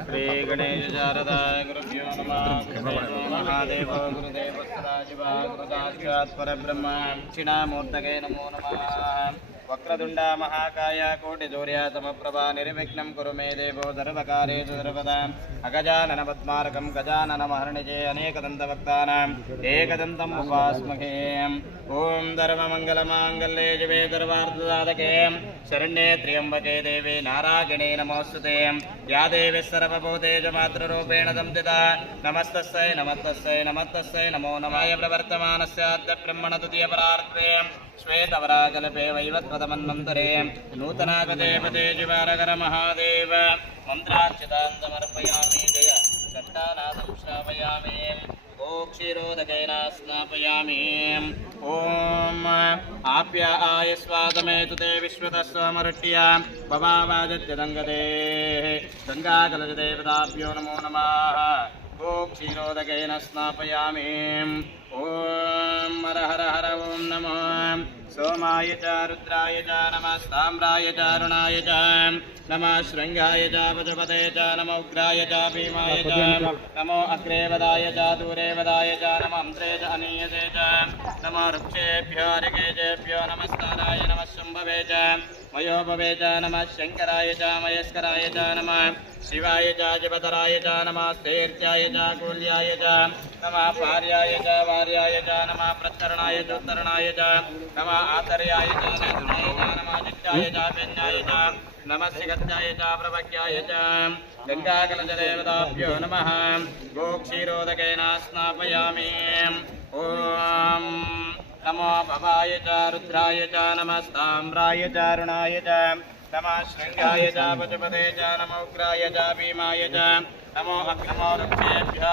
శ్రీ గణేశ శారదాయ గురుభ్యో మహాదేవ గురుదేవ సదాశివ గురుదాస్యాత్ పరబ్రహ్మ దక్షిణామూర్తకే నమో నమ. వక్రతుండ మహాకాయ కోటి సూర్య సమప్రభా నిర్విఘ్నం కురు మే దేవో సర్వకార్యేషు సర్వదా. అగజానన పద్మారకం గజానన మహర్ణిజే అనేకదంతభక్తానాం. ఏకదంతం ఉపాస్మహే. ఓం ధర్మమంగళమాంగళ్యే శివే సర్వార్థసాధకే శరణ్యే త్ర్యంబకే దేవి నారాయణే నమోస్తుతే. యా దేవి సర్వభూతేజ మాతృరూపేణ సంస్థిత నమస్తస్సై నమస్తస్సై నమస్తస్సై నమో నమాయ ప్రవర్తమానస్యాద్య బ్రహ్మణ ద్వితీయ పరార్థే. శ్వేతవరాకల్పే వైవత్వతమన్వంతరే నూతనాగతే పదే శివారగర మహాదేవ మంత్రాక్షతాన్ సమర్పయామి జయ ఘట్టానాథం శ్రావయామి ఓ క్షీరోదకేన స్నాపయామి ఓం ఆప్యాయ స్వాదమేతు తే విశ్వతస్వమరుట్య భవావాజత్యదంగతే గంగాకలజదేవతాభ్యో నమో నమః ఓ క్షీరోదకేన స్నాపయామి. ఓం హర హర హర ఓం నమో. సోమాయ చ రుద్రాయ చ నమ స్తామ్రాయ చ అరుణాయ చ నమ శృంగాయ చ పశుపతే చ నమ ఉగ్రాయ చ భీమాయ చ నమో అగ్రే వదాయ చ దూరే వదాయ చ నమ అంత్రే చ అనీయతే చ నమ వృక్షేభ్యో రికేజేభ్యో मयोपवे च नम, शङ्कराय च, मयस्कराय च नमः, शिवाय च जपतराय च नमः स्थैर्चाय च चम च नमः भार्याय च भार्याय च नमः प्रत्तरणाय च, उत्तरणाय च नमः आतर्याय च च नमः चित्ताय च व्यञ्जाय च नमस्य च च नमः, गोक्षीरोदकेन स्नापयामि। ॐ नमो भवाय च, रुद्राय च नमस्ताम्राय च रुणाय च नमः शृङ्गाय च, पशुपते च, नमोग्राय च, भीमाय च, नमो अग्नमो वृक्षेभ्यो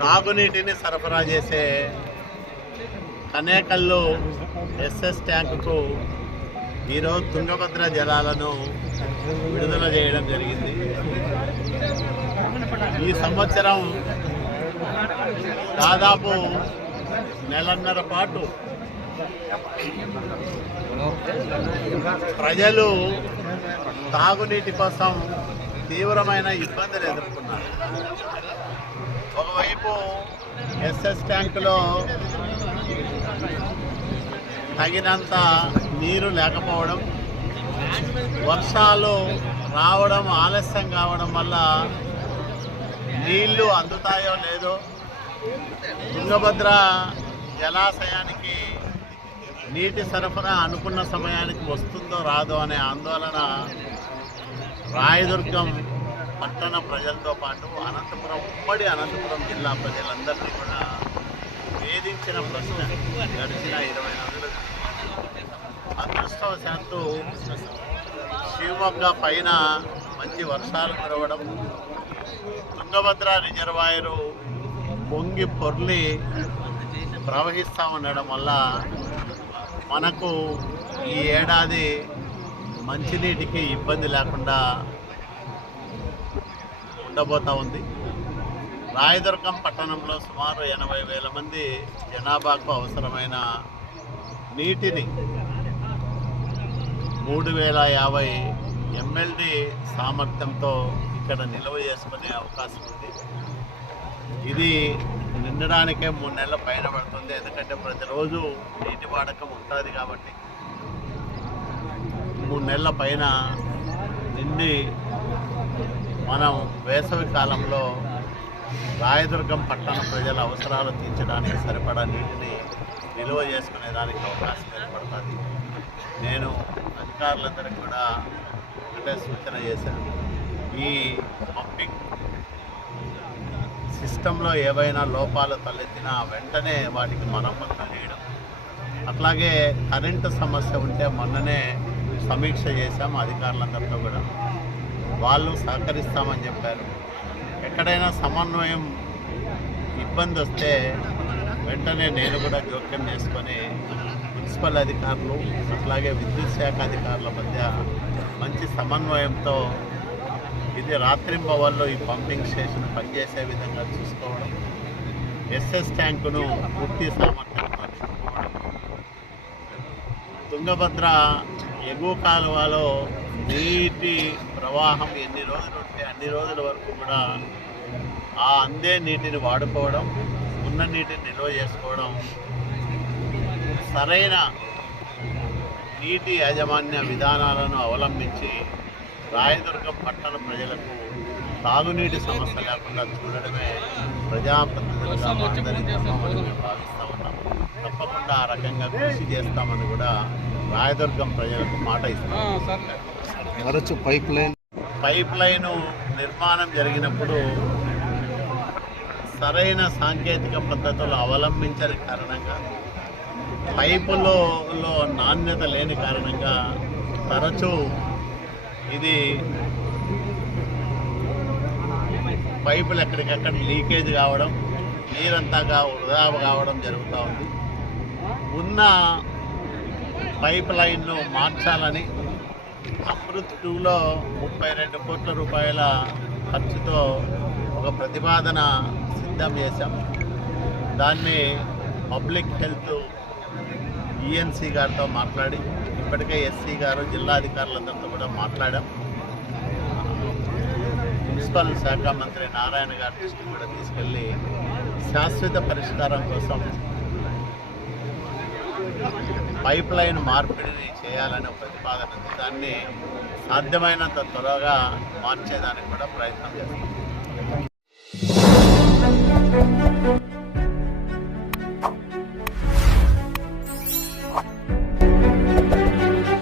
తాగునీటిని సరఫరా చేసే కనేకల్లు ఎస్ఎస్ ట్యాంకుకు ఈరోజు తుంగభద్ర జలాలను విడుదల చేయడం జరిగింది. ఈ సంవత్సరం దాదాపు నెలన్నర పాటు ప్రజలు తాగునీటి కోసం తీవ్రమైన ఇబ్బందులు ఎదుర్కొన్నారు. ఒకవైపు ఎస్ఎస్ ట్యాంకులో తగినంత నీరు లేకపోవడం వర్షాలు రావడం ఆలస్యం కావడం వల్ల నీళ్ళు అందుతాయో లేదో తుంగభద్ర జలాశయానికి నీటి సరఫరా అనుకున్న సమయానికి వస్తుందో రాదో అనే ఆందోళన రాయదుర్గం పట్టణ ప్రజలతో పాటు అనంతపురం ఉమ్మడి అనంతపురం జిల్లా ప్రజలందరినీ కూడా వేధించిన ప్రశ్న గడిచిన ఇరవై రోజులు. అదృష్టవశాత్తు శివమొగ్గ పైన మంచి వర్షాలు కురవడం తుంగభద్ర రిజర్వాయరు పొంగి పొర్లి ప్రవహిస్తూ ఉండడం వల్ల మనకు ఈ ఏడాది మంచినీటికి ఇబ్బంది లేకుండా ఉండబోతా ఉంది. రాయదుర్గం పట్టణంలో సుమారు ఎనభై వేల మంది జనాభాకు అవసరమైన నీటిని మూడు వేల యాభై ఎంఎల్డి సామర్థ్యంతో ఇక్కడ నిల్వ చేసుకునే అవకాశం ఉంది. ఇది నిండడానికే మూడు నెలల పైన పడుతుంది. ఎందుకంటే ప్రతిరోజు నీటి వాడకం ఉంటుంది కాబట్టి. మూడు నెలల పైన నిండి మనం వేసవి కాలంలో రాయదుర్గం పట్టణ ప్రజల అవసరాలు తీర్చడానికి సరిపడా నీటిని నిల్వ చేసుకునే దానికి అవకాశం ఏర్పడుతుంది. నేను అధికారులందరికీ కూడా ఒకటే సూచన చేశాను. ఈ పంపింగ్ సిస్టంలో ఏవైనా లోపాలు తలెత్తినా వెంటనే వాటికి మరమ్మతులు చేయడం. అట్లాగే కరెంటు సమస్య ఉంటే మొన్ననే సమీక్ష చేశాం అధికారులందరితో కూడా. వాళ్ళు సహకరిస్తామని చెప్పారు. ఎక్కడైనా సమన్వయం ఇబ్బంది వస్తే వెంటనే నేను కూడా జోక్యం చేసుకొని మున్సిపల్ అధికారులు అట్లాగే విద్యుత్ శాఖ అధికారుల మధ్య మంచి సమన్వయంతో ఇది రాత్రింబవల్లో ఈ పంపింగ్ స్టేషన్ పనిచేసే విధంగా చూసుకోవడం ఎస్ఎస్ ట్యాంకును పూర్తి సామర్థ్యం చూసుకోవడం తుంగభద్ర ఎగువ కాలువలో నీటి ప్రవాహం ఎన్ని రోజులు ఉంటే అన్ని రోజుల వరకు కూడా ఆ అందే నీటిని వాడుకోవడం ఉన్న నీటిని నిల్వ చేసుకోవడం సరైన నీటి యాజమాన్య విధానాలను అవలంబించి రాయదుర్గం పట్టణ ప్రజలకు తాగునీటి సమస్య లేకుండా చూడడమే ప్రజాప్రతినిధులుగా మా అందరి మేము తప్పకుండా ఆ రకంగా కృషి చేస్తామని కూడా రాయదుర్గం ప్రజలకు మాట ఇస్తాం వరచు పైప్ లైన్ పైప్ లైన్ నిర్మాణం జరిగినప్పుడు సరైన సాంకేతిక పద్ధతులు అవలంబించని కారణంగా పైపులో నాణ్యత లేని కారణంగా తరచూ ఇది పైపులు ఎక్కడికక్కడ లీకేజ్ కావడం నీరంతాగా వృధా కావడం జరుగుతూ ఉంది. ఉన్న పైప్ లైన్ను మార్చాలని అమృత్ టూలో ముప్పై రెండు కోట్ల రూపాయల ఖర్చుతో ఒక ప్రతిపాదన సిద్ధం చేశాం. దాన్ని పబ్లిక్ హెల్త్ ఈఎన్సీ గారితో మాట్లాడి ఇప్పటికే ఎస్సీ గారు జిల్లా అధికారులందరితో కూడా మాట్లాడాం. మున్సిపల్ శాఖ మంత్రి నారాయణ గారి దృష్టికి కూడా తీసుకెళ్ళి శాశ్వత పరిష్కారం కోసం పైప్ లైన్ మార్పిడిని చేయాలనే ప్రతిపాదన ఉంది. దాన్ని సాధ్యమైనంత త్వరగా మార్చేదానికి కూడా ప్రయత్నం చేస్తాం.